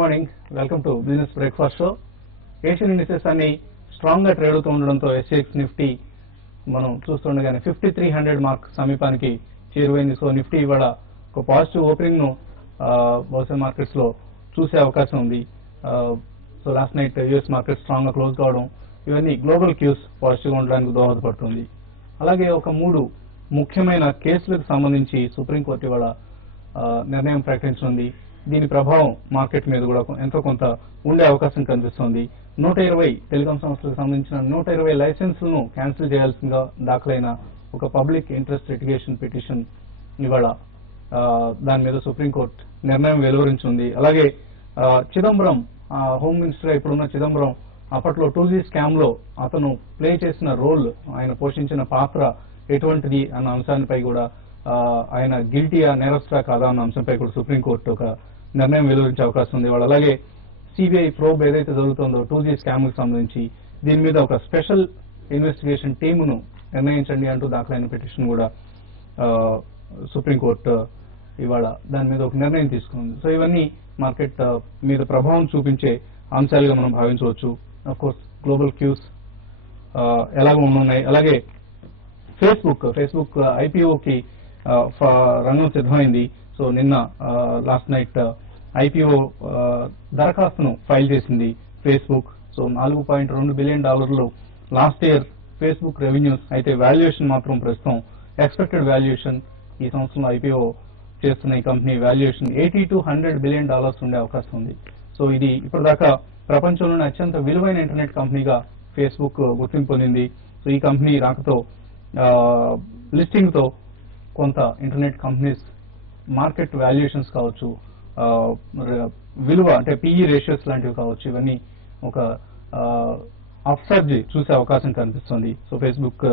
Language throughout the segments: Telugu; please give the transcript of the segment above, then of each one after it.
Morning welcome to business breakfast show. Asian indices అన్ని స్ట్రాంగ్ గా ట్రేడ్ అవుతూ ఉండడంతో ఎస్ఎక్స్ నిఫ్టీ మనం చూస్తుండగానే 5300 మార్క్ సమీపానికి చేరువైంది. సో నిఫ్టీ ఇవాళ ఒక పాజిటివ్ ఓపెనింగ్ ను బహుశా మార్కెట్స్ లో చూసే అవకాశం ఉంది. So last night US market strong గా క్లోజ్ కావడం ఇవన్నీ గ్లోబల్ క్యూస్ పాజిటివ్ గా ఉండడానికి దోహదపడుతుంది. అలాగే ఒక 3 ముఖ్యమైన కేసులకు సంబంధించి సుప్రీంకోర్టు ఇవాళ నిర్ణయం ప్రకటించింది. దీని ప్రభావం మార్కెట్ మీద కూడా ఎంతో కొంత ఉండే అవకాశం కనిపిస్తోంది. 120 టెలికాం సంస్థలకు సంబంధించిన 120 లైసెన్సులను క్యాన్సిల్ చేయాల్సిందిగా దాఖలైన ఒక పబ్లిక్ ఇంట్రెస్ట్ లిటిగేషన్ పిటిషన్ ఇవాళ దాని మీద సుప్రీంకోర్టు నిర్ణయం వెలువరించింది. అలాగే చిదంబరం హోమ్ మినిస్టర్ ఇప్పుడున్న చిదంబరం అప్పట్లో 2G స్కామ్ లో అతను ప్లే చేసిన రోల్, ఆయన పోషించిన పాత్ర ఎటువంటిది అన్న అంశానిపై కూడా ఆయన గిల్టీయా నేరస్తుడా కాదా అన్న అంశంపై కూడా సుప్రీంకోర్టు ఒక నిర్ణయం వెలువరించే అవకాశం ఉంది. వాళ్ళు అలాగే సిబిఐ ప్రోబ్ ఏదైతే జరుగుతుందో 2G స్కామ్ కు సంబంధించి దీని మీద ఒక స్పెషల్ ఇన్వెస్టిగేషన్ టీమును నిర్ణయించండి అంటూ దాఖలైన పిటిషన్ కూడా సుప్రీంకోర్టు ఇవాళ దాని మీద ఒక నిర్ణయం తీసుకుంది. సో ఇవన్నీ మార్కెట్ మీద ప్రభావం చూపించే అంశాలుగా మనం భావించవచ్చు. అఫ్ కోర్స్ గ్లోబల్ క్యూస్ ఎలాగ ఉన్నాయి. అలాగే ఫేస్బుక్ ఐపీఓకి రంగం సిద్ధమైంది. సో నిన్న లాస్ట్ నైట్ ఐపీఓ దరఖాస్తును ఫైల్ చేసింది Facebook. So $4.2 billion last year Facebook revenues. అయితే వాల్యుయేషన్ మాత్రం ప్రస్తుతం ఎక్స్పెక్టెడ్ వాల్యుయేషన్ ఈ సంవత్సరంలో ఐపీఓ చేస్తున్న ఈ కంపెనీ వాల్యుయేషన్ $80 to $100 బిలియన్ ఉండే అవకాశం ఉంది. సో ఇది ఇప్పటిదాకా ప్రపంచంలోనే అత్యంత విలువైన ఇంటర్నెట్ కంపెనీగా ఫేస్బుక్ గుర్తింపు పొందింది. సో ఈ కంపెనీ రాకతో లిస్టింగ్ తో కొంత ఇంటర్నెట్ కంపెనీస్ మార్కెట్ వాల్యుయేషన్స్ కావచ్చు, విలువ అంటే పిఈ రేషియోస్ లాంటివి కావచ్చు, ఇవన్నీ ఒక అప్సర్జ్ చూసే అవకాశం కనిపిస్తుంది. సో ఫేస్బుక్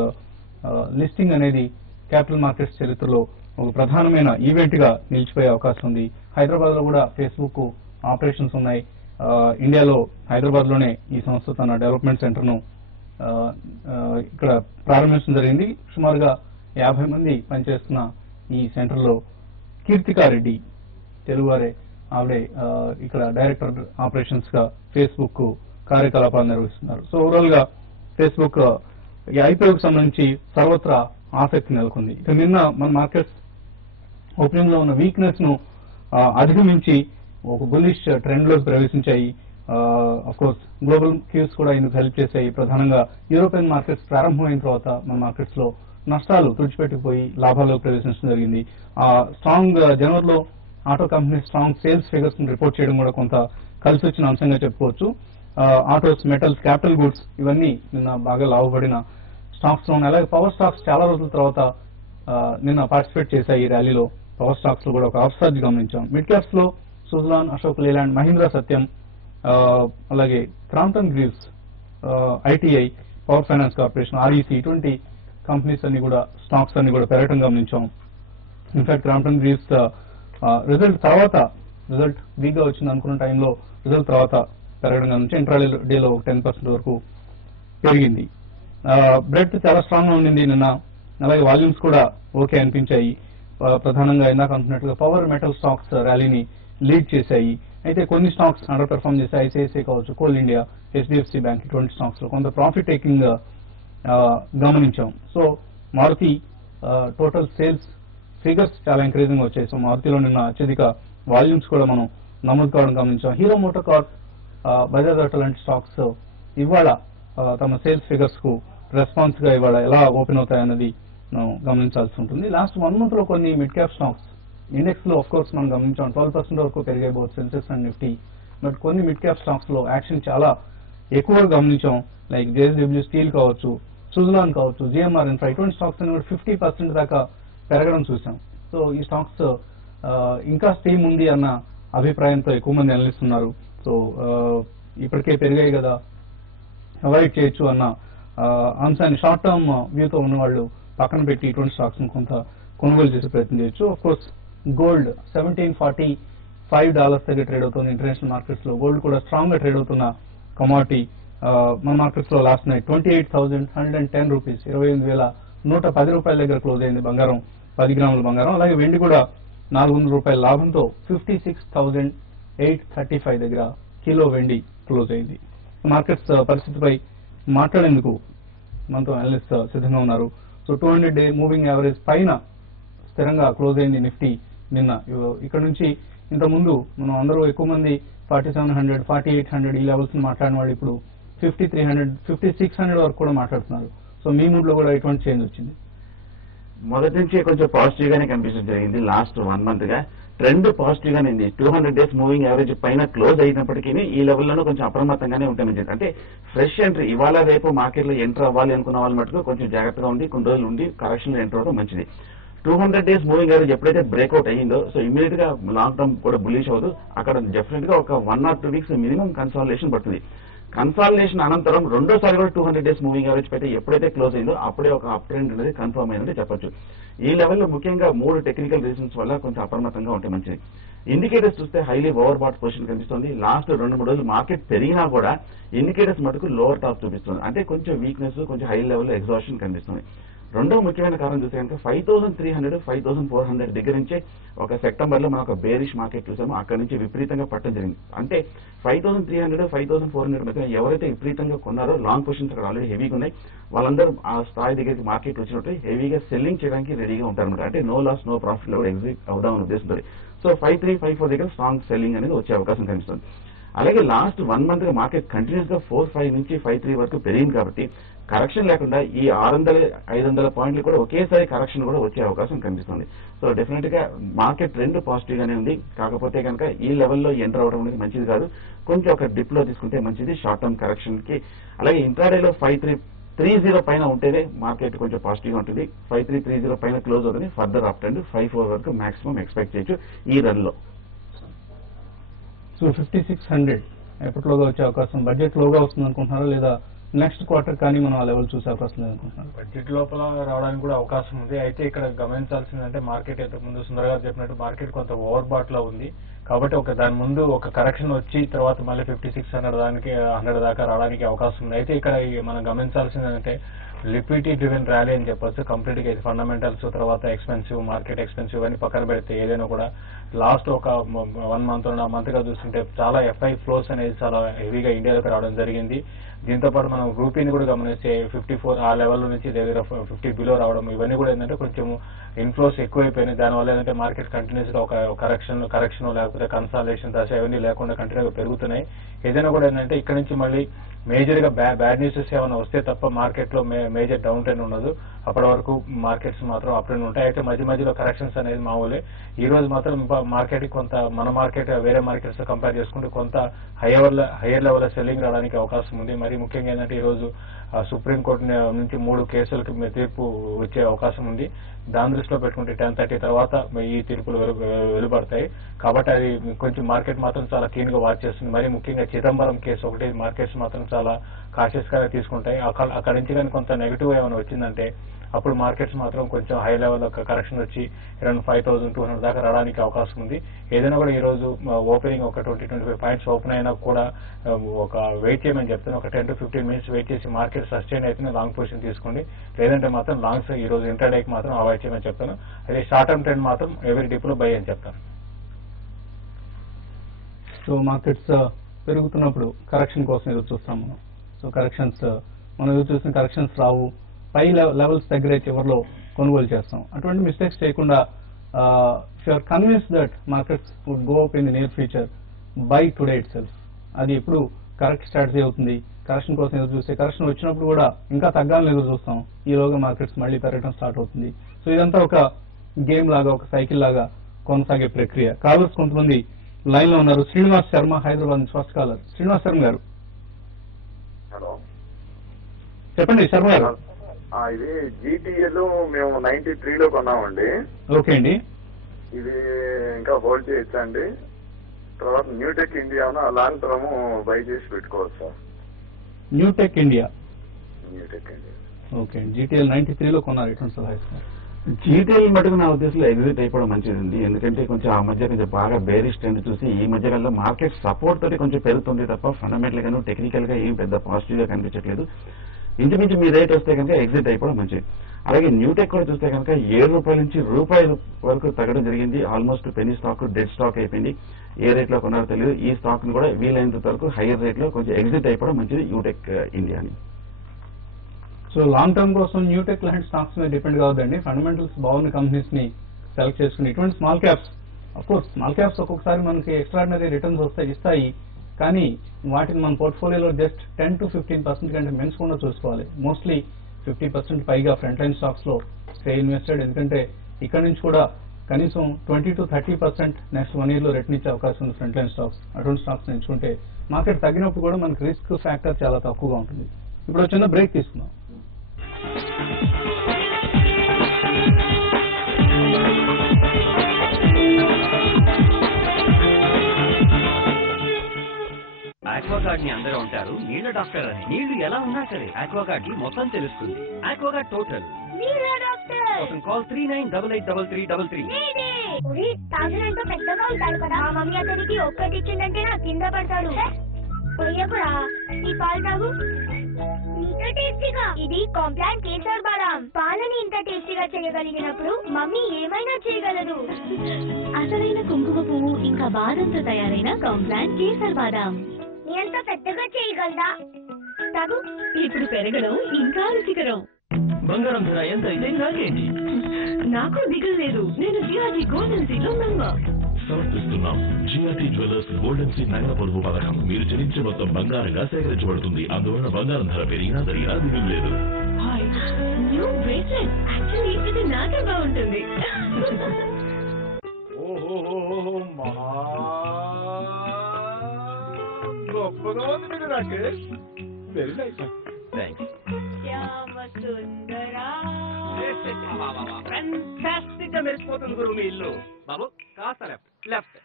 లిస్టింగ్ అనేది క్యాపిటల్ మార్కెట్స్ చరిత్రలో ఒక ప్రధానమైన ఈవెంట్ గా నిలిచిపోయే అవకాశం ఉంది. హైదరాబాద్ లో కూడా ఫేస్బుక్ ఆపరేషన్స్ ఉన్నాయి. ఇండియాలో హైదరాబాద్ లోనే ఈ సంస్థ తన డెవలప్మెంట్ సెంటర్ ను ఇక్కడ ప్రారంభించడం జరిగింది. సుమారుగా 50 మంది పనిచేస్తున్న ఈ సెంటర్ లో కీర్తికారెడ్డి తెలుగువారే, ఆవిడే ఇక్కడ డైరెక్టర్ ఆపరేషన్స్ గా ఫేస్బుక్ కార్యకలాపాలు నిర్వహిస్తున్నారు. సో ఓవరాల్ గా ఫేస్బుక్ ఈ ఐపీఓకి సంబంధించి సర్వత్రా ఆసక్తి నెలకొంది. ఇక నిన్న మన మార్కెట్స్ ఓపెనింగ్ లో ఉన్న వీక్నెస్ ను అధిగమించి ఒక బుల్లిష్ ట్రెండ్ లోకి ప్రవేశించాయి. అఫ్ కోర్స్ గ్లోబల్ క్యూస్ కూడా ఇందుకు హెల్ప్ చేశాయి. ప్రధానంగా యూరోపియన్ మార్కెట్స్ ప్రారంభమైన తర్వాత మన మార్కెట్స్ లో నష్టాలు తుడిచిపెట్టుకుపోయి లాభాల్లోకి ప్రవేశించడం జరిగింది. స్ట్రాంగ్ జనవరిలో auto company strong sales figures ను రిపోర్ట్ చేయడం కూడా కొంత కలిసి వచ్చిన అంశంగా చెప్పుకోవచ్చు. ఆటోస్, మెటల్స్, క్యాపిటల్ గూడ్స్ ఇవన్నీ నిన్న బాగా లాభపడిన స్టాక్స్ లో ఉన్నాయి. అలాగే పవర్ స్టాక్స్ చాలా రోజుల తర్వాత నిన్న పార్టిసిపేట్ చేశాయి ఈ ర్యాలీలో. పవర్ స్టాక్స్ లో కూడా ఒక అప్సర్జ్ గమనించాం. మిడ్ క్యాప్స్ లో సుజలాన్, అశోక్ లేలాండ్, మహీంద్రా సత్యం, అలాగే Crompton Greaves, ITI, power finance corporation, REC ఇటువంటి కంపెనీస్ అన్ని కూడా స్టాక్స్ అన్ని కూడా పెరగడం గమనించాం. In fact Crompton Greaves result week గా వచ్చింది అనుకున్న టైంలో రిజల్ట్ తర్వాత పెరగడం గమనించాం. ఇంట్రాడేలో 10% వరకు పెరిగింది. బ్రెడ్ చాలా స్ట్రాంగ్ గా ఉండింది నిన్న. అలాగే వాల్యూమ్స్ కూడా ఓకే అనిపించాయి. ప్రధానంగా ఇందాక అనుకున్నట్లుగా పవర్ మెటల్ స్టాక్స్ ర్యాలీని లీడ్ చేశాయి. అయితే కొన్ని స్టాక్స్ అండర్ పెర్ఫార్మ్ చేశాయి. ఐసిఐసిఐ కావచ్చు, కోల్ ఇండియా, హెచ్డిఎఫ్సి బ్యాంక్ ఇటువంటి స్టాక్స్ లో కొంత ప్రాఫిట్ టేకింగ్ గమనించాం. So Maruti total sales figures చాలా ఎంకరేజింగ్ వచ్చాయి. సో మారుతిలో నిన్న అత్యధిక వాల్యూమ్స్ కూడా మనం నమోదు కావడం గమనించాం. హీరో మోటార్ కార్ప్, బజాజ్ ఆటో లాంటి స్టాక్స్ ఇవాళ తమ సేల్స్ ఫిగర్స్ కు రెస్పాన్స్ గా ఇవాళ ఎలా ఓపెన్ అవుతాయన్నది మనం గమనించాల్సి ఉంటుంది. లాస్ట్ 1 month లో కొన్ని మిడ్ క్యాప్ స్టాక్స్ ఇండెక్స్ లో ఆఫ్ కోర్స్ మనం గమనించాం 12% వరకు పెరిగాయి both Sensex and Nifty. But కొన్ని మిడ్ క్యాప్ స్టాక్స్ లో యాక్షన్ చాలా ఎక్కువగా గమనించాం. లైక్ జేఎస్డబ్ల్యూ స్టీల్ కావచ్చు, సుజలాన్ కావచ్చు, జిఎంఆర్ ఇన్ఫ్రా ఇటువంటి స్టాక్స్ అన్ని కూడా 50% దాకా పెరగడం చూసాం. సో ఈ స్టాక్స్ ఇంకా స్టీమ్ ఉంది అన్న అభిప్రాయంతో ఎక్కువ మంది అనలిస్తున్నారు. సో ఇప్పటికే పెరిగాయి కదా, అవాయిడ్ చేయొచ్చు అన్న అంశాన్ని షార్ట్ టర్మ్ వ్యూతో ఉన్న వాళ్ళు పక్కన పెట్టి ఇటువంటి స్టాక్స్ ను కొంత కొనుగోలు చేసే ప్రయత్నం చేయొచ్చు. ఆఫ్ కోర్స్ గోల్డ్ $1745 దగ్గర ట్రేడ్ అవుతుంది ఇంటర్నేషనల్ మార్కెట్స్ లో. గోల్డ్ కూడా స్ట్రాంగ్ గా ట్రేడ్ అవుతున్న కమాడిటీ. మన మార్కెట్స్ లో లాస్ట్ నైట్ 28,110 రూపీస్, 28,110 దగ్గర క్లోజ్ అయింది బంగారం, 10 గ్రాముల బంగారం. అలాగే వెండి కూడా $400 లాభంతో 56,000 835 దగ్గర కిలో వెండి క్లోజ్ అయింది. మార్కెట్స్ పరిస్థితిపై మాట్లాడేందుకు మనతో అనలిస్ట్ సిద్ధంగా ఉన్నారు. సో 200-డే మూవింగ్ యావరేజ్ పైన స్థిరంగా క్లోజ్ అయింది నిఫ్టీ నిన్న. ఇక్కడ నుంచి ఇంతకుముందు మనం అందరూ ఎక్కువ మంది 4700, 4800 ఈ లెవెల్స్ మాట్లాడిన వాళ్ళు ఇప్పుడు 5300, 5600 వరకు కూడా మాట్లాడుతున్నారు. సో మీ మూడ్ లో కూడా ఎటువంటి చేంజ్ వచ్చింది? మొదటి నుంచి కొంచెం పాజిటివ్ గానే కనిపించడం జరిగింది. లాస్ట్ 1 మంత్ గా ట్రెండ్ పాజిటివ్ గానే ఉంది. 200 డేస్ మూవింగ్ యావరేజ్ పైన క్లోజ్ అయినప్పటికీ ఈ లెవెల్లోనూ కొంచెం అప్రమత్తంగానే ఉంటామని చెప్పి, అంటే ఫ్రెష్ ఎంట్రీ ఇవాళ రేపు మార్కెట్ లో ఎంటర్ అవ్వాలి అనుకున్న వాళ్ళ మటుకు కొంచెం జాగ్రత్తగా ఉండి కొన్ని రోజులు ఉండి కరెక్షన్ లో ఎంటర్ అవ్వడం మంచిది. 200 డేస్ మూవింగ్ యావరేజ్ ఎప్పుడైతే బ్రేక్అవుట్ అయ్యిందో సో ఇమీడియట్ గా లాంగ్ టర్మ్ కూడా బుల్లిష్ అవ్వదు. అక్కడ డెఫినెట్ గా ఒక 1 or 2 వీక్స్ మినిమం కన్సాలిడేషన్ పడుతుంది. కన్సాలిడేషన్ అనంతరం రెండోసారి కూడా 200 డేస్ మూవింగ్ యావరేజ్ అయితే ఎప్పుడైతే క్లోజ్ అయిందో అప్పుడే ఒక అప్ ట్రెండ్ అనేది కన్ఫర్మ్ అయిందని చెప్పొచ్చు. ఈ లెవెల్లో ముఖ్యంగా 3 టెక్నికల్ రీజన్స్ వల్ల కొంచెం అప్రమత్తంగా ఉంటే మంచిది. ఇండికేటర్స్ చూస్తే హైలీ ఓవర్ బాట్ పొజిషన్ కనిపిస్తుంది. లాస్ట్ 2-3 రోజులు మార్కెట్ పెరిగినా కూడా ఇండికేటర్స్ మటుకు లోవర్ టాప్ చూపిస్తుంది. అంటే కొంచెం వీక్నెస్, కొంచెం హై లెవెల్ ఎగ్జాషన్ కనిపిస్తుంది. రెండో ముఖ్యమైన కారణం చూస్తే కనుక 5300, 5400 దగ్గర నుంచే ఒక సెప్టెంబర్ లో మనం ఒక బేరిష్ మార్కెట్ చూసామో అక్కడ నుంచి విపరీతంగా పట్టడం జరిగింది. అంటే 5300, 5400 మధ్య ఎవరైతే విపరీతంగా కొన్నారో లాంగ్ పొజిషన్స్ అక్కడ ఆల్రెడీ హెవీగా ఉన్నాయి, వాళ్ళందరూ ఆ స్థాయి దగ్గరికి మార్కెట్ వచ్చినట్టు హెవీగా సెల్లింగ్ చేయడానికి రెడీగా ఉంటారన్నమాట. అంటే నో లాస్ నో ప్రాఫిట్ లో కూడా ఎగ్జిట్ అవుదామని ఉద్దేశంతో సో 5354 దగ్గర స్ట్రాంగ్ సెల్లింగ్ అనేది వచ్చే అవకాశం కనిపిస్తుంది. అలాగే లాస్ట్ 1 మంత్ గా మార్కెట్ కంటిన్యూస్ గా 45 నుంచి 53 వరకు పెరిగింది కాబట్టి కరెక్షన్ లేకుండా ఈ 600-500 పాయింట్లు కూడా ఒకేసారి కరెక్షన్ కూడా వచ్చే అవకాశం కనిపిస్తుంది. సో డెఫినెట్ గా మార్కెట్ ట్రెండ్ పాజిటివ్ గానే ఉంది. కాకపోతే కనుక ఈ లెవెల్లో ఎంటర్ అవడం అనేది మంచిది కాదు. కొంచెం ఒక డిప్ లో తీసుకుంటే మంచిది షార్ట్ టర్మ్ కరెక్షన్ కి. అలాగే ఇంట్రాడేలో 5330 పైన ఉంటేనే మార్కెట్ కొంచెం పాజిటివ్ గా ఉంటుంది. 5330 పైన క్లోజ్ అవుతుంది. ఫర్దర్ అప్ ట్రెండ్ 54 వరకు మాక్సిమం ఎక్స్పెక్ట్ చేయొచ్చు ఈ రన్ లో. సో 5600 ఎప్పటిలోగా వచ్చే అవకాశం, బడ్జెట్ లోగా వస్తుంది అనుకుంటున్నారా లేదా నెక్స్ట్ క్వార్టర్ కానీ మనం ఆ లెవెల్ చూసే అవకాశం లేదనుకుంటున్నారు? బడ్జెట్ లోపల రావడానికి కూడా అవకాశం ఉంది. అయితే ఇక్కడ గమనించాల్సిందంటే మార్కెట్ ఇంతకుముందు సుందర్ గారు చెప్పినట్టు మార్కెట్ కొంత ఓవర్ బాట్ లో ఉంది కాబట్టి దాని ముందు ఒక కరెక్షన్ వచ్చి తర్వాత మళ్ళీ 5600 దానికి 100 దాకా రావడానికి అవకాశం ఉంది. అయితే ఇక్కడ మనం గమనించాల్సింది ఏంటంటే లిక్విడిటీ డ్రివెన్ ర్యాలీ అని చెప్పొచ్చు. కంప్లీట్ గా ఫండమెంటల్స్ తర్వాత ఎక్స్పెన్సివ్ మార్కెట్ ఎక్స్పెన్సివ్ అని పక్కన పెడితే ఏదైనా కూడా లాస్ట్ ఒక 1 మంత్ గా చూస్తుంటే చాలా ఎఫ్ఐ ఫ్లోస్ అనేది చాలా హెవీగా ఇండియాలోకి రావడం జరిగింది. దీంతో పాటు మనం రూపీని కూడా గమనిస్తే 54 ఆ లెవెల్ నుంచి దగ్గర 50 బిలో రావడం ఇవన్నీ కూడా ఏంటంటే కొంచెం ఇన్ఫ్లోస్ ఎక్కువైపోయినాయి. దానివల్ల ఏంటంటే మార్కెట్ కంటిన్యూస్ గా ఒక కరెక్షన్ లేకపోతే కన్సాలిడేషన్ దశ ఇవన్నీ లేకుండా కంటిన్యూగా పెరుగుతున్నాయి. ఏదైనా కూడా ఏంటంటే ఇక్కడ నుంచి మళ్ళీ మేజర్ గా బ్యాడ్ న్యూసెస్ ఏమైనా వస్తే తప్ప మార్కెట్ లో మేజర్ డౌన్ ట్రెండ్ ఉండదు. అప్పటి వరకు మార్కెట్స్ మాత్రం అప్ ట్రెండ్ ఉంటాయి. అయితే మధ్యలో కరెక్షన్స్ అనేది మామూలే. ఈ రోజు మాత్రం మార్కెట్ కొంత మన మార్కెట్ వేరే మార్కెట్స్ తో కంపేర్ చేసుకుంటే కొంత హైయర్ లెవెల్ సెల్లింగ్ రావడానికి అవకాశం ఉంది. మరి ముఖ్యంగా ఏంటంటే ఈ రోజు సుప్రీంకోర్టు నుంచి 3 కేసులకి తీర్పు వచ్చే అవకాశం ఉంది. దాని దృష్టిలో పెట్టుకుంటే 10:30 తర్వాత ఈ తీర్పులు వెలువడతాయి కాబట్టి అది కొంచెం మార్కెట్ మాత్రం చాలా క్లీన్ గా వాచ్ చేస్తుంది. మరి ముఖ్యంగా చిదంబరం కేసు ఒకటి మార్కెట్స్ మాత్రం చాలా కాషియస్ గా తీసుకుంటాయి. అక్కడ నుంచి కానీ కొంత నెగిటివ్ ఏమైనా వచ్చిందంటే అప్పుడు మార్కెట్స్ మాత్రం కొంచెం హై లెవెల్ కరెక్షన్ వచ్చి అరౌండ్ 5200 దాకా రావడానికి అవకాశం ఉంది. ఏదైనా కూడా ఈ రోజు ఓపెనింగ్ ఒక 20-25 పాయింట్స్ ఓపెన్ అయినా కూడా ఒక వెయిట్ చేయమని చెప్తాను. ఒక 10 to 15 minutes వెయిట్ చేసి మార్కెట్ సస్టైన్ అయితే లాంగ్ పొజిషన్ తీసుకోండి. లేదంటే మాత్రం లాంగ్స్ ఈ రోజు ఇంట్రాడేకి మాత్రం అవాయిడ్ చేయమని చెప్తాను. అదే షార్ట్ టర్మ్ ట్రెండ్ మాత్రం ఎవరీ డిప్ లో బై అని చెప్తాను. సో మార్కెట్స్ పెరుగుతున్నప్పుడు కరెక్షన్ కోసం ఎదురు చూస్తాం మనం. సో కరెక్షన్స్ మనం ఎదురు చూసిన కరెక్షన్స్ రావు, పై లెవెల్స్ దగ్గరే చివరిలో కొనుగోలు చేస్తాం. అటువంటి మిస్టేక్స్ చేయకుండా if you're convince that markets would go up in the near future, buy today itself. అది ఎప్పుడు కరెక్ట్ స్ట్రాటజీ అవుతుంది. కరెక్షన్ కోసం ఎదురు చూస్తే కరెక్షన్ వచ్చినప్పుడు కూడా ఇంకా తగ్గాలని ఎదురు చూస్తాం. ఈలోగా మార్కెట్స్ మళ్ళీ పెరగడం స్టార్ట్ అవుతుంది. సో ఇదంతా ఒక గేమ్ లాగా, ఒక సైకిల్ లాగా కొనసాగే ప్రక్రియ. కాలర్స్ కొంతమంది లైన్ లో ఉన్నారు. శ్రీనివాస్ శర్మ హైదరాబాద్ నుంచి ఫస్ట్ కాలర్. శ్రీనివాస్ శర్మ గారు చెప్పండి. శర్మ గారు, ఇది జీటీఏలో మేము 93లో కొన్నామండి. ఓకే అండి. ఇది ఇంకా హోల్డ్ చేయొచ్చా అండి? తర్వాత న్యూటెక్ ఇండియాను లాంగ్ టర్మ్ బై చేసి పెట్టుకోవచ్చు సార్. న్యూటెక్ ఇండియా ఓకే అండి. జీటీఎల్ 93లో కొన్నారు. ఎటువంటి సలహా ఇస్తారు? జీటీఎల్ మటుకు నా ఉద్దేశంలో ఎగ్జిట్ అయిపోవడం మంచిది ఉంది. ఎందుకంటే కొంచెం ఆ మధ్య కొంచెం బాగా బేరిష్ ట్రెండ్ చూసి ఈ మధ్య కాలంలో మార్కెట్ సపోర్ట్ తోటి కొంచెం పెరుగుతుంది తప్ప ఫండమెంటల్ గాను టెక్నికల్ గా ఏం పెద్ద పాజిటివ్ గా కనిపించట్లేదు. ఇంచుమించు మీ రేట్ వస్తే కనుక ఎగ్జిట్ అయిపోవడం మంచిది. అలాగే న్యూటెక్ కూడా చూస్తే కనుక ₹7 నుంచి రూపాయల వరకు తగ్గడం జరిగింది. Almost penny stock dead stock అయిపోయింది. ఏ రేట్ లో కొన్నారో తెలియదు. ఈ స్టాక్ ని కూడా వీలైనంత వరకు హైయర్ రేట్ లో కొంచెం ఎగ్జిట్ అయిపోవడం మంచిది న్యూటెక్ ఇండియా అని. సో లాంగ్ టర్మ్ కోసం న్యూటెక్ లాంటి స్టాక్స్ మీద డిపెండ్ కావద్దండి. ఫండమెంటల్స్ బాగున్న కంపెనీస్ ని సెలెక్ట్ చేసుకుని ఇటువంటి small caps, of course small caps ఒక్కొక్కసారి మనకి ఎక్స్ట్రాడినరీ రిటర్న్స్ ఇస్తాయి, కానీ వాటిని మన పోర్ట్ఫోలియోలో జస్ట్ 10 to 15% కంటే పెంచకుండా చూసుకోవాలి. మోస్ట్లీ 50% పైగా ఫ్రంట్ లైన్ స్టాక్స్ లో స్టే ఇన్వెస్టెడ్. ఎందుకంటే ఇక్కడ నుంచి కూడా కనీసం 20 to 30% నెక్స్ట్ 1 year లో రిటర్న్ ఇచ్చే అవకాశం ఉంది ఫ్రంట్ లైన్ స్టాక్స్. అటువంటి స్టాక్స్ ఎంచుకుంటే మార్కెట్ తగ్గినప్పుడు కూడా మనకి రిస్క్ ఫ్యాక్టర్ చాలా తక్కువగా ఉంటుంది. ఇప్పుడు చిన్న బ్రేక్ తీసుకుందాం. ఆక్వాగార్డ్ ని అందరూ ఉంటారు నీళ్ళ డాక్టర్ అని. నీళ్లు ఎలా ఉన్నా సరే ఆక్వాగార్డ్ కి మొత్తం తెలుస్తుంది. Aquaguard total call 39883333. తాగినంత పెద్దగా ఉంటాడు కదా, మా మమ్మీ అతనికి ఒక్కటి ఇచ్చిందంటే నా కింద పడతాడు. పోయకురా, ఈ పాలు తాగు. ఇంత టేస్టీగా. ఇది కాంప్లాన్ కేసర్ బాదాం. పాలని ఇంత టేస్టీగా చేయగలిగినప్పుడు మమ్మీ ఏమైనా చేయగలదు. అసలైన కుంకుమ పువ్వు ఇంకా బాదంతో తయారైన కాంప్లాన్ కేసర్ బాదాం. నీ అంత పెద్దగా చేయగలదా? తాగు. ఇప్పుడు పెరగడం ఇంకా రుచికరం. బంగారం ధర ఎంత అయితే నాకేంటి? నాకు దిగులు లేదు. నేను జిఆర్టీ గోల్డెన్ సీలో మెంబర్. సమర్పిస్తున్నాం జిఆర్టీ జ్యువెలర్స్ గోల్డెన్ సీ నగల పొదుపు పథకం. మీరు చెల్లించే మొత్తం బంగారంగా సేకరించబడుతుంది. అందువల్ల బంగారం ధర పెరిగినా తరిగినా దిగులు లేదు. New bracelet. యాక్చువల్లీ ఇది నాకే బాగుంటుంది. గొప్పగా ఉంది మీరు Rakesh. Very nice. Thanks. Fantastic గా మెరిసిపోతుంది గురు మీ ఇల్లు. బాబు కాస్త లెఫ్ట్.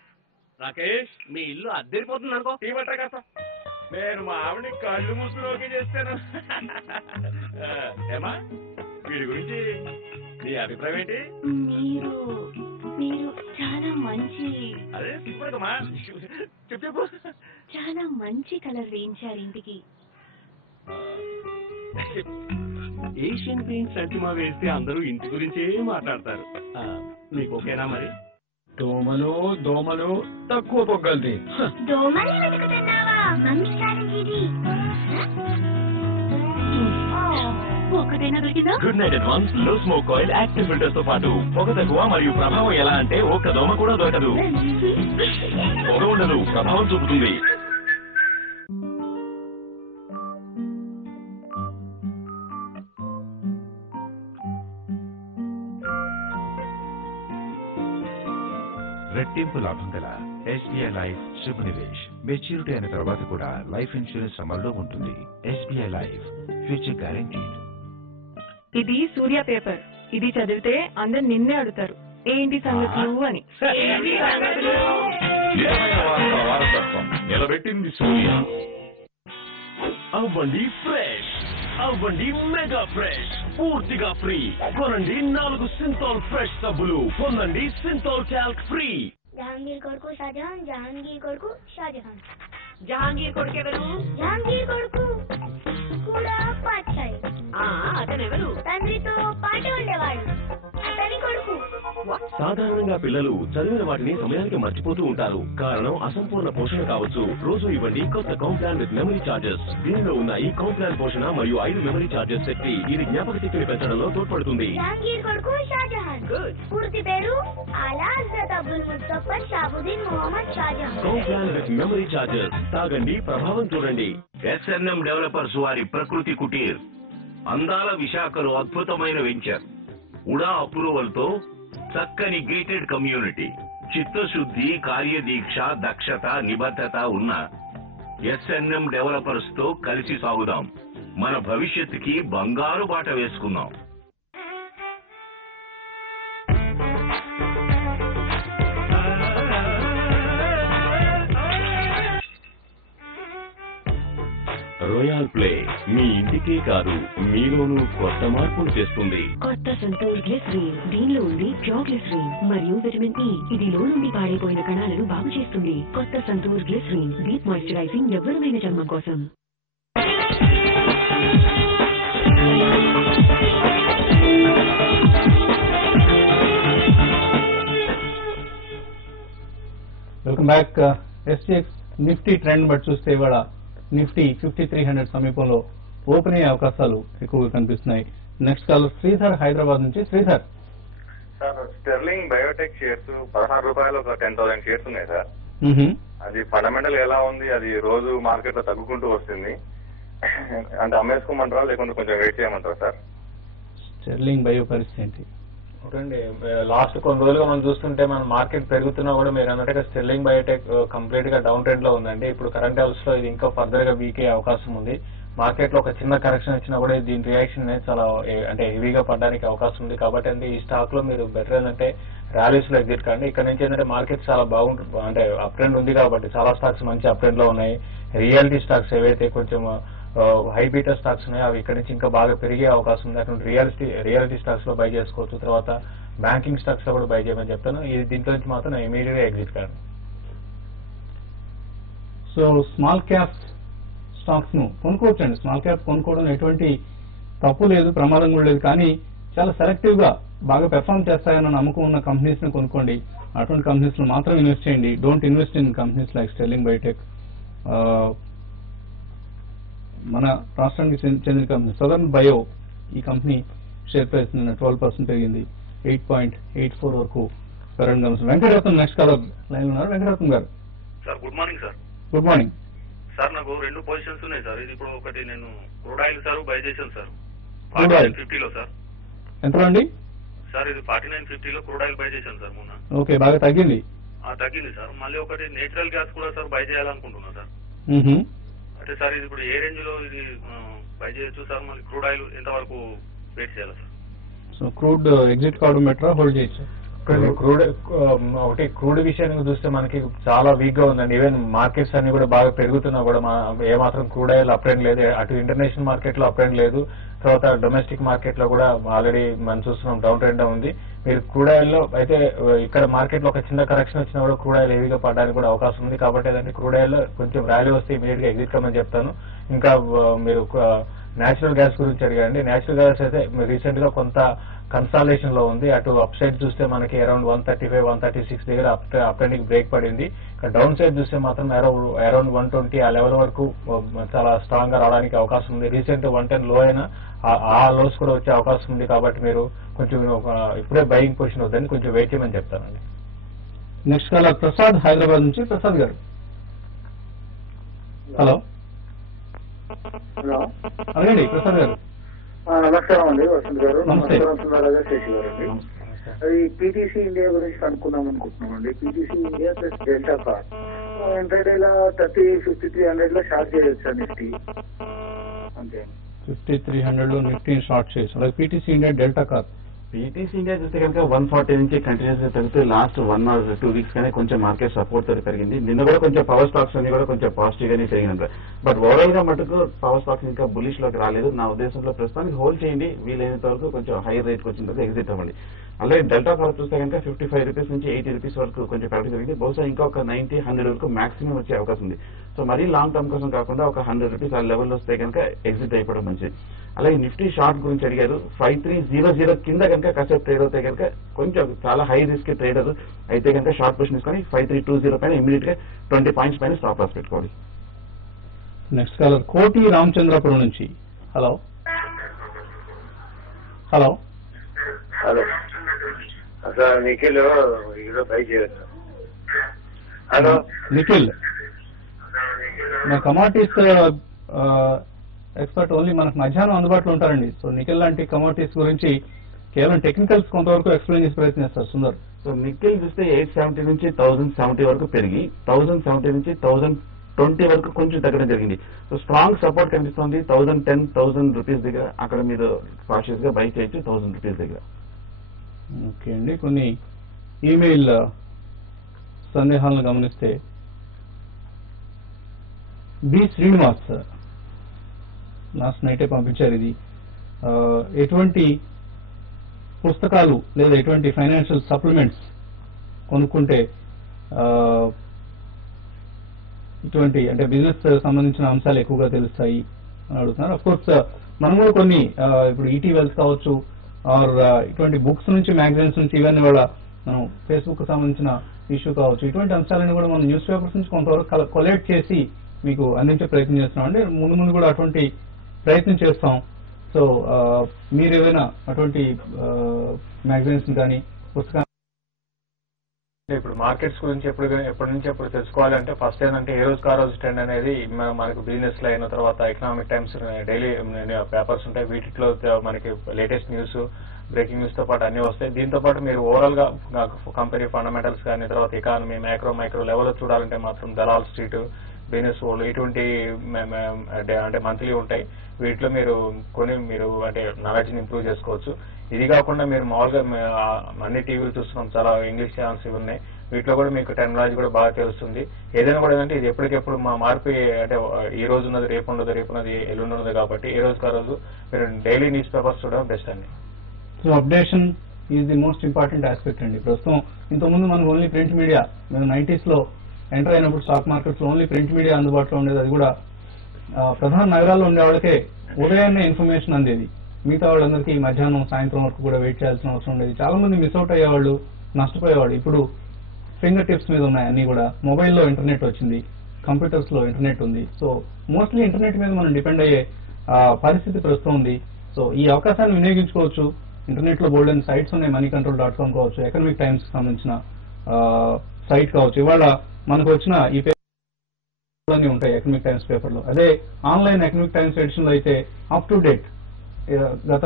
రాకేష్ మీ ఇల్లు అద్దరిపోతుంది అనుకో. టీవట్ట కాస్త. నేను మా ఆవిడ కళ్ళు మూసుకుని చేస్తాను. ఏమా వీడి గురించి నీ అభిప్రాయం ఏంటి? మీరు చాలా మంచి. అదే ఇప్పుడుమా చెప్పు. చాలా మంచి కలర్ వేయించారు ఇంటికి. ఏషియన్ పెయింట్ ప్రతిమ వేస్తే అందరూ ఇంటి గురించే మాట్లాడతారు. మీకు ఓకేనా మరి? దోమలు తక్కువ పొగ్గల్ది. దోమని వెతుకుతున్నావా? మమ్మీ స్ట్రాటజీ ఇది. ఒకటైనా దొరికిందా? గుడ్ నైట్ అడ్వాన్స్ లో స్మోక్ ఆయిల్ యాక్టివ్ ఫిల్టర్స్ తో పాటు పొగ తక్కువ మరియు ప్రభావం ఎలా అంటే ఒక్క దోమ కూడా దొరకదు. పొగ ఉండదు, ప్రభావం చూపుతుంది. రెట్టింపు లాభం గల ఎస్బీఐ లైఫ్ శుభ నివేష్. మెచ్యూరిటీ అయిన తర్వాత కూడా లైఫ్ ఇన్సూరెన్స్ అమల్లో ఉంటుంది. SBI life future guaranteed. ఇది సూర్య పేపర్. ఇది చదివితే అందరు నిన్నే అడుగుతారు ఏంటి సంగతులు అని. వారసత్వం నిలబెట్టింది సూర్య. అవ్వండి ఫ్రెష్, అవ్వండి మెగా ఫ్రెష్, పూర్తిగా ఫ్రీ. కొనండి 4 సింథాల్ ఫ్రెష్ సబ్బులు, పొందండి సింథాల్ క్యాల్క్ ఫ్రీ. జహాంగీర్ కొడుకు షాజహాన్, జహాంగీర్ కొడుకు షాజహాన్. జహాంగీర్ కొడుకు ఎవరు? జహాంగీర్ కొడుకు కూడా పాచాయి. అతనెవరు? తండ్రితో పాటు ఉండేవాడు. అతని కొడుకు. సాధారణంగా పిల్లలు చదివిన వాటిని సమయానికి మర్చిపోతూ ఉంటారు. కారణం అసంపూర్ణ పోషణ కావచ్చు. రోజు ఇవ్వండి కొత్త కాంప్లాన్ విత్ మెమరీ చార్జెస్. దీనిలో ఉన్నాయి కాంప్లాన్ పోషణ మరియు 5 మెమరీ చార్జెస్ శక్తి. ఇది జ్ఞాపక శక్తిని పెంచడంలో తోడ్పడుతుంది. జహాంగీర్ కొడుకు షాజహాన్. పూర్తి పేరు ఆలా Hazrat Abdul Muzaffar Shahabuddin Mohammad Shahjahan. Complan with memory charges. తాగండి, ప్రభావం చూడండి. ఎస్ఎన్ఎం డెవలపర్స్ వారి ప్రకృతి కుటీర్ అందాల విశాఖలో అద్భుతమైన వెంచర్. ఉడా అప్రూవల్ తో చక్కని గేటెడ్ కమ్యూనిటీ. చిత్తశుద్ధి, కార్యదీక్ష, దక్షత, నిబద్ధత ఉన్న ఎస్ఎన్ఎం డెవలపర్స్ తో కలిసి సాగుదాం. మన భవిష్యత్తుకి బంగారు బాట వేసుకుందాం. రోయల్ ప్లే మీ ఇంటికే కాదు మీలోనూ కొత్త మార్పులు చేస్తుంది. కొత్త సంతూర్ గ్లిసరీన్. దీనిలో ఉంది ప్యూర్ గ్లిసరీన్ మరియు విటమిన్ ఇ. ఇది లో నుండి పాడైపోయిన కణాలను బాగు చేస్తుంది. కొత్త సంతూర్ గ్లిసరీన్ డీప్ మాయిశ్చరైజింగ్ ఎవరమైన చర్మం కోసం. Welcome back. STX Nifty trend బట్టి చూస్తే ఇవాళ నిఫ్టీ 5300 సమీపంలో ఓపెన్ అయ్యే అవకాశాలు ఎక్కువగా కనిపిస్తున్నాయి. నెక్స్ట్ కాలర్ శ్రీధర్ హైదరాబాద్ నుంచి. Sridhar sir, sterling Biotech shares 16 రూపాయలు ఒక 10,000 షేర్స్ ఉన్నాయి సార్. అది ఫండమెంటల్ ఎలా ఉంది? అది రోజు మార్కెట్ లో తగ్గుకుంటూ వస్తుంది. అంటే అమ్మేసుకోమంటారా లేకుంటే కొంచెం వెయిట్ చేయమంటారా సార్? స్టెర్లింగ్ బయో పరిస్థితి ఏంటి? చూడండి, లాస్ట్ కొన్ని రోజులుగా మనం చూస్తుంటే మన మార్కెట్ పెరుగుతున్నా కూడా మీరు అన్నట్టుగా స్టెర్లింగ్ బయోటెక్ కంప్లీట్ గా డౌన్ ట్రెండ్ లో ఉందండి. ఇప్పుడు కరెంట్ లెవెల్స్ లో ఇది ఇంకా ఫర్దర్ గా వీక్ అయ్యే అవకాశం ఉంది. మార్కెట్ లో ఒక చిన్న కరెక్షన్ వచ్చినా కూడా దీని రియాక్షన్ అనేది చాలా అంటే హెవీగా పడడానికి అవకాశం ఉంది. కాబట్టి అంటే ఈ స్టాక్ లో మీరు బెటర్ ఏంటంటే ర్యాలీస్ లో ఎగ్జిట్ కండి. ఇక్కడ నుంచి ఏంటంటే మార్కెట్ చాలా బాగుంటుంది, అంటే అప్ ట్రెండ్ ఉంది కాబట్టి చాలా స్టాక్స్ మంచి అప్ ట్రెండ్ లో ఉన్నాయి. రియాలిటీ స్టాక్స్ ఏవైతే కొంచెం హై బీటా స్టాక్స్ ఉన్నాయో అవి ఇక్కడ నుంచి ఇంకా బాగా పెరిగే అవకాశం ఉంది. అటువంటి రియాలిటీ స్టాక్స్ లో బై చేసుకోవచ్చు. తర్వాత బ్యాంకింగ్ స్టాక్స్ లో కూడా బై చేయమని చెప్తాను. ఇది దీంట్లో నుంచి మాత్రం ఇమీడియట్ గా ఎగ్జిట్ కాదు. సో స్మాల్ క్యాప్ స్టాక్స్ ను కొనుక్కోవచ్చండి. స్మాల్ క్యాప్ కొనుక్కోవడం ఎటువంటి తప్పు లేదు, ప్రమాదం కూడా లేదు. కానీ చాలా సెలెక్టివ్ గా బాగా పెర్ఫార్మ్ చేస్తాయన్న నమ్మకం ఉన్న కంపెనీస్ ని కొనుక్కోండి. అటువంటి కంపెనీస్ లో మాత్రం ఇన్వెస్ట్ చేయండి. Don't invest in companies like sterling Biotech. మన రాష్ట్రానికి చెందిన కంపెనీ సదర్న్ బయో, ఈ కంపెనీ షేర్ ప్రైస్ నిన్న 12% పెరిగింది. 8.84 వరకు పెరగడం గమనించారు. వెంకటరత్నం నెక్స్ట్ కాలర్ లైన్ ఉన్నారు. వెంకటరత్నం గారు sir, good morning sir. Good morning sir. నాకు 2 పొజిషన్స్ ఉన్నాయి సార్. ఇది ఇప్పుడు ఒకటి నేను క్రూడ్ ఆయిల్ సార్ బై చేశాను సార్, క్రూడ్ ఆయిల్ 49.50 సార్. ఎంత అండి సార్? ఇది 49.50 క్రూడ్ ఆయిల్ బై చేశాను సార్ మొన్న. ఓకే, బాగా తగ్గింది. తగ్గింది సార్. మళ్ళీ ఒకటి నేచురల్ గ్యాస్ కూడా సార్ బై చేయాలనుకుంటున్నా సార్. అంటే సార్ ఇది ఇప్పుడు ఏ రేంజ్ లో ఇది బై చేయొచ్చు సార్? మళ్ళీ క్రూడ్ ఆయిల్ ఎంత వరకు వెయిట్ చేయాలి సార్? సో క్రూడ్ ఎగ్జిట్ కావడం బెటరా, హోల్డ్ చేయొచ్చు? క్రూడ్ విషయానికి చూస్తే మనకి చాలా వీక్ గా ఉందండి. ఈవెన్ మార్కెట్స్ అన్ని కూడా బాగా పెరుగుతున్నా కూడా ఏమాత్రం క్రూడ్ ఆయిల్ అప్ ట్రెండ్ లేదు. అటు ఇంటర్నేషనల్ మార్కెట్ లో అప్ ట్రెండ్ లేదు. తర్వాత డొమెస్టిక్ మార్కెట్ లో కూడా ఆల్రెడీ మనం చూస్తున్నాం డౌన్ ట్రెండ్ ఉంది. మీరు క్రూడ్ ఆయిల్ లో అయితే ఇక్కడ మార్కెట్ లో ఒక చిన్న కరెక్షన్ వచ్చినా కూడా క్రూడ్ ఆయిల్ హెవీగా పడడానికి కూడా అవకాశం ఉంది. కాబట్టి ఏంటంటే క్రూడ్ ఆయిల్ లో కొంచెం ర్యాలీ వస్తే ఇమీడియట్ గా ఎగ్జిట్ కమని చెప్తాను. ఇంకా మీరు నేచురల్ గ్యాస్ గురించి అడిగారండి. నేచురల్ గ్యాస్ అయితే రీసెంట్ గా కొంత కన్సాలేషన్ లో ఉంది. అటు అప్ సైడ్ చూస్తే మనకి అరౌండ్ 135, 136 దగ్గర అప్ ట్రెండ్ బ్రేక్ పడింది. డౌన్ సైడ్ చూస్తే మాత్రం అరౌండ్ 120 ఆ లెవెల్ వరకు చాలా స్ట్రాంగ్ గా రావడానికి అవకాశం ఉంది. రీసెంట్ 110 లో అయినా ఆ లోస్ కూడా వచ్చే అవకాశం ఉంది. కాబట్టి మీరు కొంచెం ఇప్పుడే బయింగ్ పొజిషన్ వద్దని కొంచెం వెయిట్ చేయమని చెప్తానండి. నెక్స్ట్ కాలర్ ప్రసాద్ హైదరాబాద్ నుంచి. ప్రసాద్ గారు హలో. హలో, అడగండి ప్రసాద్ గారు. నమస్కారం అండి వసంత్ గారు. నమస్తే. నమస్కారం శేషి గారు అండి. అది పీటీసీ ఇండియా గురించి కనుక్కుందాం అనుకుంటున్నాం అండి. PTC India plus Delta Corp ఇంటర్డేలా 5300 లో షార్ట్ చేయొచ్చు నిఫ్టీ అంతే. 5300 లో నిఫ్టీ షార్ట్ చేయొచ్చు. అలాగే PTC India delta car. PTC India చూస్తే కనుక 140 నుంచి కంటిన్యూస్ గా పెరుగుతూ లాస్ట్ 1 or 2 వీక్స్ గానే కొంచెం మార్కెట్ సపోర్ట్ తో పెరిగింది. నిన్న కూడా కొంచెం పవర్ స్టాక్స్ అన్ని కూడా కొంచెం పాజిటివ్ గానే పెరిగినాయి. బట్ ఓవరాల్ గా మటుకు పవర్ స్టాక్స్ ఇంకా బులిష్ లోకి రాలేదు. నా ఉద్దేశంలో ప్రస్తుతానికి హోల్డ్ చేయండి. వీలైనంత వరకు కొంచెం హైయర్ రేట్ వచ్చిన తర్వాత ఎగ్జిట్ అవ్వండి. అలాగే డెల్టా కార్ చూస్తే కనుక 55 రూపీస్ నుంచి 80 రూపీస్ వరకు కొంచెం పెరగడం జరిగింది. బహుశా ఇంకా ఒక 90, 100 వరకు మాక్సిమం వచ్చే అవకాశం ఉంది. సో మరీ లాంగ్ టర్మ్ కోసం కాకుండా ఒక 100 రూపీస్ ఆ లెవెల్ వస్తే కనుక ఎగ్జిట్ అయిపోవడం మంచిది. అలాగే నిఫ్టీ షార్ట్ గురించి అడిగారు. 5300 కింద కనుక కాసేపు ట్రేడ్ అవుతాయి కనుక కొంచెం చాలా హై రిస్క్ ట్రేడర్ అయితే కనుక షార్ట్ పొజిషన్ తీసుకొని 5320 పైన ఇమీడియట్ గా 20 పాయింట్స్ పైన స్టాప్ లాస్ పెట్టుకోవాలి. నెక్స్ట్ కాలర్ కోటి రామచంద్రపురం నుంచి. Hello hello hello sir, Nikhil ఈరోజు బై చేయొచ్చు. హలో నిఖిల్, మా కమాడిటీస్ ఎక్స్పర్ట్ ఓన్లీ మనకు మధ్యాహ్నం అందుబాటులో ఉంటారండి. సో నిఖిల్ లాంటి కమాడిటీస్ గురించి కేవలం టెక్నికల్స్ కొంతవరకు ఎక్స్ప్లెయిన్ చేసి ప్రయత్నిస్తారు సుందర్. సో నిఖిల్ చూస్తే 870 నుంచి 1070 వరకు పెరిగి 1070 నుంచి 1020 వరకు కొంచెం తగ్గడం జరిగింది. సో స్ట్రాంగ్ సపోర్ట్ కనిపిస్తుంది 1010, 1000 రూపీస్ దగ్గర. అక్కడ మీరు కాషియస్ గా బై చేయొచ్చు 1000 రూపీస్ దగ్గర. ఓకే అండి, కొన్ని ఈమెయిల్ సందేహాలను గమనిస్తే బి శ్రీనివాస్ లాస్ట్ నైటే పంపించారు. ఇది ఎటువంటి పుస్తకాలు లేదా ఎటువంటి ఫైనాన్షియల్ సప్లిమెంట్స్ కొనుక్కుంటే ఇటువంటి అంటే బిజినెస్ సంబంధించిన అంశాలు ఎక్కువగా తెలుస్తాయి అని అడుగుతున్నారు. అఫ్ కోర్స్ మనం కూడా కొన్ని ఇప్పుడు ఈటీ వెల్త్ కావచ్చు ఆర్ ఇటువంటి బుక్స్ నుంచి మ్యాగజైన్స్ నుంచి ఇవన్నీ కూడా మనం ఫేస్బుక్ సంబంధించిన ఇష్యూ కావచ్చు ఇటువంటి అంశాలను కూడా మనం న్యూస్ పేపర్స్ నుంచి కొంతవరకు కొలెక్ట్ చేసి మీకు అందించే ప్రయత్నం చేస్తున్నాం అండి. ముందు ముందు కూడా అటువంటి ప్రయత్నం చేస్తాం. సో మీరు ఏదైనా అటువంటి మ్యాగజైన్స్ కానీ పుస్తకాలు ఇప్పుడు మార్కెట్స్ గురించి ఎప్పటి నుంచి ఎప్పుడు తెలుసుకోవాలంటే ఫస్ట్ ఏంటంటే ఏ రోజు ఆ రోజు ట్రెండ్ అనేది మనకు బిజినెస్ లో అయిన తర్వాత ఎకనామిక్ టైమ్స్ డైలీ పేపర్స్ ఉంటాయి. వీటిలో మనకి లేటెస్ట్ న్యూస్ బ్రేకింగ్ న్యూస్ తో పాటు అన్ని వస్తాయి. దీంతో పాటు మీరు ఓవరాల్ గా కంపెనీ ఫండమెంటల్స్ కానీ తర్వాత ఎకానమీ మైక్రో లెవెల్ చూడాలంటే మాత్రం దలాల్ స్ట్రీట్ బిజినెస్ వరల్డ్ ఇటువంటి అంటే మంత్లీ ఉంటాయి. వీటిలో మీరు మీరు అంటే నాలెడ్జ్ ని ఇంప్రూవ్ చేసుకోవచ్చు. ఇది కాకుండా మీరు మామూలుగా అన్ని టీవీలు చూస్తున్నాం, చాలా ఇంగ్లీష్ ఛానల్స్ ఇవి ఉన్నాయి. వీటిలో కూడా మీకు టెక్నాలజీ కూడా బాగా తెలుస్తుంది. ఏదైనా కూడా ఏంటంటే ఇది ఎప్పటికెప్పుడు మార్పు అంటే ఈ రోజు ఉన్నది రేపు ఉండదు, రేపు ఉన్నది ఎల్లుండి ఉన్నది కాబట్టి ఏ రోజుకి ఆ రోజు మీరు డైలీ న్యూస్ పేపర్స్ చూడడం బెస్ట్ అండి. So updation is the most important aspect అండి. ప్రస్తుతం ఇంతకుముందు మనకు ఓన్లీ ప్రింట్ మీడియా, మేము 90s లో ఎంటర్ అయినప్పుడు స్టాక్ మార్కెట్స్ లో ఓన్లీ ప్రింట్ మీడియా అందుబాటులో ఉండేది. అది కూడా ప్రధాన నగరాల్లో ఉండే వాళ్ళకే ఉదయాన్నే ఇన్ఫర్మేషన్ అందేది. మిగతా వాళ్ళందరికీ మధ్యాహ్నం సాయంత్రం వరకు కూడా వెయిట్ చేయాల్సిన అవసరం ఉండేది. చాలా మంది మిస్ అవుట్ అయ్యేవాళ్ళు, నష్టపోయేవాళ్ళు. ఇప్పుడు ఫింగర్ టిప్స్ మీద ఉన్నాయి అన్ని కూడా. మొబైల్లో ఇంటర్నెట్ వచ్చింది, కంప్యూటర్స్ లో ఇంటర్నెట్ ఉంది. సో మోస్ట్లీ ఇంటర్నెట్ మీద మనం డిపెండ్ అయ్యే పరిస్థితి ప్రస్తుతం ఉంది. సో ఈ అవకాశాన్ని వినియోగించుకోవచ్చు. ఇంటర్నెట్ లో బోల్డెన్ సైట్స్ ఉన్నాయి, moneycontrol.com కావచ్చు, ఎకనామిక్ టైమ్స్ సంబంధించిన సైట్ కావచ్చు. ఇవాళ మనకు వచ్చిన ఈ పేపర్ అన్ని ఉంటాయి ఎకనామిక్ టైమ్స్ పేపర్ లో. అదే ఆన్లైన్ ఎకనామిక్ టైమ్స్ ఎడిషన్ లో అయితే అప్ టు డేట్ గత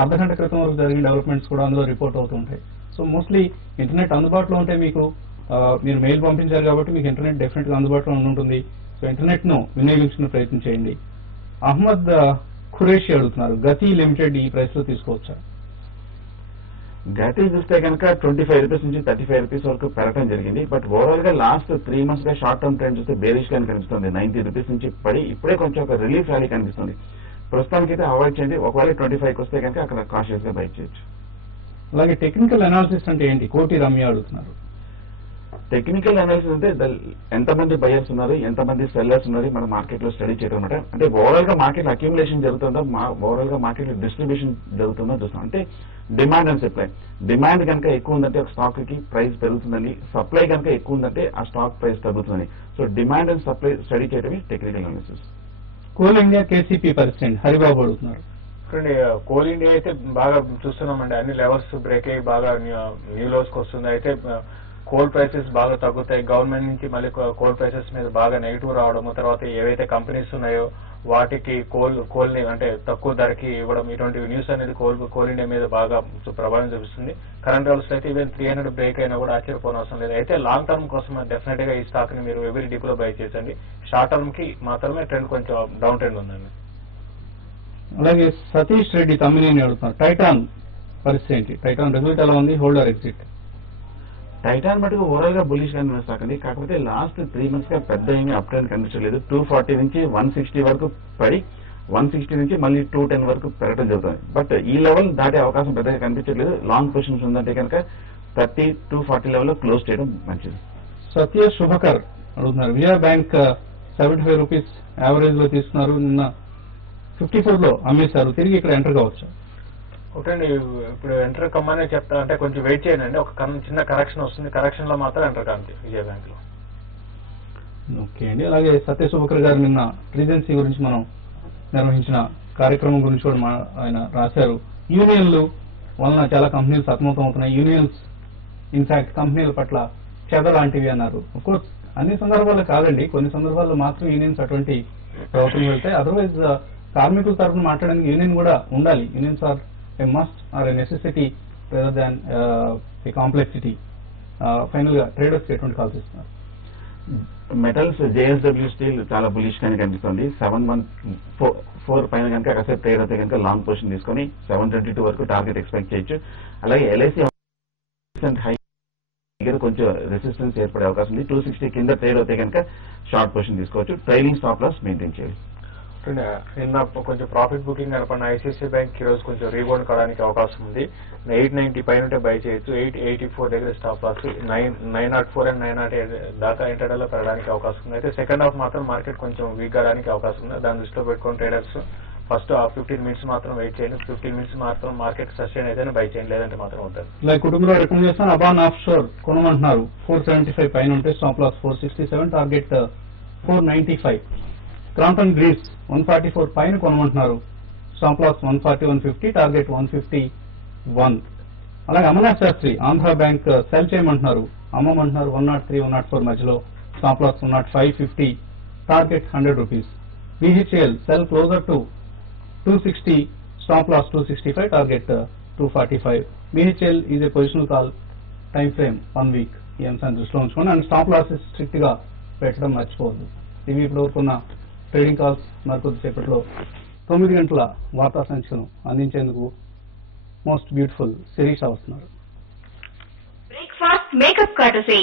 అర్ధగంట క్రితం వరకు జరిగిన డెవలప్మెంట్స్ కూడా అందులో రిపోర్ట్ అవుతుంటాయి. సో మోస్ట్లీ ఇంటర్నెట్ అందుబాటులో ఉంటే మీకు మీరు మెయిల్ పంపించారు కాబట్టి మీకు ఇంటర్నెట్ డెఫినెట్ గా అందుబాటులో ఉంటుంది. సో ఇంటర్నెట్ ను వినియోగించుకునే ప్రయత్నం చేయండి. అహ్మద్ ఖురేషి అడుగుతున్నారు, గతి లిమిటెడ్ ఈ ప్రైస్ లో తీసుకోవచ్చా? గతి చూస్తే కనుక 25 రూపీస్ నుంచి 35 రూపీస్ వరకు పెరగడం జరిగింది. బట్ ఓవరాల్ గా లాస్ట్ 3 months గా షార్ట్ టర్మ్ ట్రెండ్ చూస్తే బేరిష్ గా కనిపిస్తుంది. 90 రూపీస్ నుంచి పడి ఇప్పుడే కొంచెం ఒక రిలీఫ్ ర్యాలీ కనిపిస్తుంది. ప్రస్తుతానికి అయితే అవాయిడ్ చేయండి. ఒకవేళ 25కి వస్తే కనుక అక్కడ కాషియస్ గా బై చేయొచ్చు. అలాగే టెక్నికల్ అనాలిసిస్ అంటే ఏంటి? కోటి రమ్య అడుగుతున్నారు. టెక్నికల్ అనాలిసిస్ అంటే ఎంతమంది బయర్స్ ఉన్నారు, ఎంతమంది సెల్లర్స్ ఉన్నారు మన మార్కెట్ లో స్టడీ చేయడం అనమాట. అంటే ఓవరాల్ గా మార్కెట్ అక్యుములేషన్ జరుగుతుందో, ఓవరాల్ గా మార్కెట్ డిస్ట్రిబ్యూషన్ జరుగుతుందో చూస్తాం. అంటే డిమాండ్ అండ్ సప్లై. డిమాండ్ కనుక ఎక్కువ ఉందంటే ఒక స్టాక్ కి ప్రైస్ పెరుగుతుందని, సప్లై కనుక ఎక్కువ ఉందంటే ఆ స్టాక్ ప్రైస్ తగ్గుతుందని. So demand and supply study చేయడమే technical analysis. Coal India KCP president Haribabu అడుగుతున్నారు. చూడండి, కోల్ ఇండియా అయితే బాగా చూస్తున్నామండి. అన్ని లెవెల్స్ బ్రేక్ అయ్యి బాగా న్యూ లోస్ కి వస్తుంది. అయితే కోల్ ప్రైసెస్ బాగా తగ్గుతాయి. గవర్నమెంట్ నుంచి మళ్ళీ కోల్ ప్రైసెస్ మీద బాగా నెగిటివ్ రావడము, తర్వాత ఏవైతే కంపెనీస్ ఉన్నాయో వాటికి కోల్ ని అంటే తక్కువ ధరకి ఇవ్వడం, ఇటువంటి న్యూస్ అనేది కోల్ ఇండియా మీద బాగా ప్రభావం చూపిస్తుంది. కరెంట్ లెవెల్స్ అయితే ఈవెన్ 300 బ్రేక్ అయినా కూడా ఆశ్చర్యపోనవసరం లేదు. అయితే లాంగ్ టర్మ్ కోసం డెఫినెట్ గా ఈ స్టాక్ ని మీరు ఎవరీ డిప్ లో బై చేసండి. షార్ట్ టర్మ్ కి మాత్రమే ట్రెండ్ కొంచెం డౌన్ ట్రెండ్ ఉందండి. అలాగే సతీష్ రెడ్డి తమ్మినేని అడుగుతున్నారు, టైటాన్ పరిస్థితి ఏంటి? టైటాన్ రిజల్ట్ ఎలా ఉంది? Holder exit? టైటాన్ మటుకు ఓవరాల్ గా బులిష్ గా నడుస్తుంది. కాకపోతే లాస్ట్ 3 months గా పెద్ద ఏమీ అప్ ట్రెండ్ కనిపించలేదు. 240 నుంచి 160 వరకు పడి 160 నుంచి మళ్ళీ 210 వరకు పెరగడం జరుగుతుంది. బట్ ఈ లెవెల్ దాటే అవకాశం పెద్దగా కనిపించట్లేదు. లాంగ్ పొజిషన్స్ ఉందంటే కనుక 30 to 40 లెవెల్ లో క్లోజ్ చేయడం మంచిది. సత్య శుభకర్ అడుగుతున్నారు, విజయ బ్యాంక్ 75 రూపీస్ యావరేజ్ లో తీసుకున్నారు, నిన్న 54 లో అమ్మేశారు, తిరిగి ఇక్కడ ఎంటర్ కావచ్చు? ఒకటండి, ఇప్పుడు ఎంటర్ కమ్మనే చెప్తా అంటే కొంచెం వెయిట్ చేయండి. ఒక చిన్న కరెక్షన్ వస్తుంది, కరెక్షన్ లో మాత్రం ఎంటర్ కాంతి విజయ బ్యాంక్ లో. ఓకే అండి. అలాగే సత్య శుభకర్ గారు నిన్న ట్రీజెన్సీ గురించి మనం నిర్వహించిన కార్యక్రమం గురించి కూడా ఆయన రాశారు. యూనియన్లు వలన చాలా కంపెనీలు సతమతం అవుతున్నాయి. యూనియన్స్ ఇన్ఫాక్ట్ కంపెనీల పట్ల చెద లాంటివి అన్నారు. అఫ్కోర్స్ అన్ని సందర్భాల్లో కాదండి, కొన్ని సందర్భాల్లో మాత్రం యూనియన్స్ అటువంటి ప్రవర్తన వెళ్తాయి. అదర్వైజ్ కార్మికుల తరఫున మాట్లాడడానికి యూనియన్ కూడా ఉండాలి. Unions are a must or a necessity rather than a complexity. Final గా ట్రేడర్స్ ఎటువంటి కాల్స్ ఇస్తున్నారు? మెటల్స్ జేఎస్డబ్ల్యూ స్టీల్ చాలా బులిష్ గానే కనిపిస్తుంది. 714 పైన కనుక అక్సెప్ట్ ట్రేడ్ అయితే కనుక లాంగ్ పొజిషన్ తీసుకొని 722 వరకు టార్గెట్ ఎక్స్పెక్ట్ చేయొచ్చు. అలాగే ఎల్ఐసి హై దగ్గర కొంచెం రెసిస్టెన్స్ ఏర్పడే అవకాశం ఉంది. 260 కింద ట్రేడ్ అయితే కనుక షార్ట్ పొజిషన్ తీసుకోవచ్చు. ట్రైలింగ్ స్టాప్ లాస్ మెయింటైన్ చేయాలి. నిన్న కొంచెం ప్రాఫిట్ బుకింగ్ కనపడిన ఐసిఐసిఐ బ్యాంక్ ఈ రోజు కొంచెం రీబౌండ్ కావడానికి అవకాశం ఉంది. 890 పైన బై చేయొచ్చు. 884 దగ్గర స్టాప్ లాస్. 904 and 908 దాకా ఇంటర్డల్ లో పెరగడానికి అవకాశం ఉంది. అయితే సెకండ్ హాఫ్ మాత్రం మార్కెట్ కొంచెం వీక్ కావడానికి అవకాశం ఉంది. దాని దృష్టిలో పెట్టుకుని ట్రేడర్స్ ఫస్ట్ ఆ 15 మినిట్స్ మాత్రం వెయిట్ చేయండి. 15 మినిట్స్ మాత్రం మార్కెట్ సస్టైన్ అయితేనే బై చేయండి, లేదంటే మాత్రం వద్దండి. లైక్ కుటుంబంలో రికమెండ్ చేస్తాను. అబాన్ ఆఫ్ షోర్ కొనమంటున్నారు 475 పైన ఉంటే stop loss 467, target 495. Crompton Greaves 144 పైన కొనమంటున్నారు, స్టాప్ లాస్ 140, 150, టార్గెట్ 151. అలాగే అమర్నాథ్ శాస్త్రి ఆంధ్ర బ్యాంక్ సెల్ చేయమంటున్నారు, అమ్మమంటున్నారు 103, 104 మధ్యలో, stop loss 105, 50, target 100 rupees. BHL sell closer to 260, stop loss 265, target 245. BHL is a positional call, time frame 1 week. ఈ అంశాన్ని దృష్టిలో ఉంచుకోండి. అండ్ స్టాప్ లాసెస్ స్ట్రిక్ట్ గా పెట్టడం మర్చిపోవద్దు. ఇవి ఇప్పుడు వరకున్న ట్రేడింగ్ కాల్స్. మరికొద్దిసేపట్లో 9 గంటల వార్తా సంచికను అందించేందుకు మోస్ట్ బ్యూటిఫుల్ శిరీష వస్తున్నారు. Breakfast makeup courtesy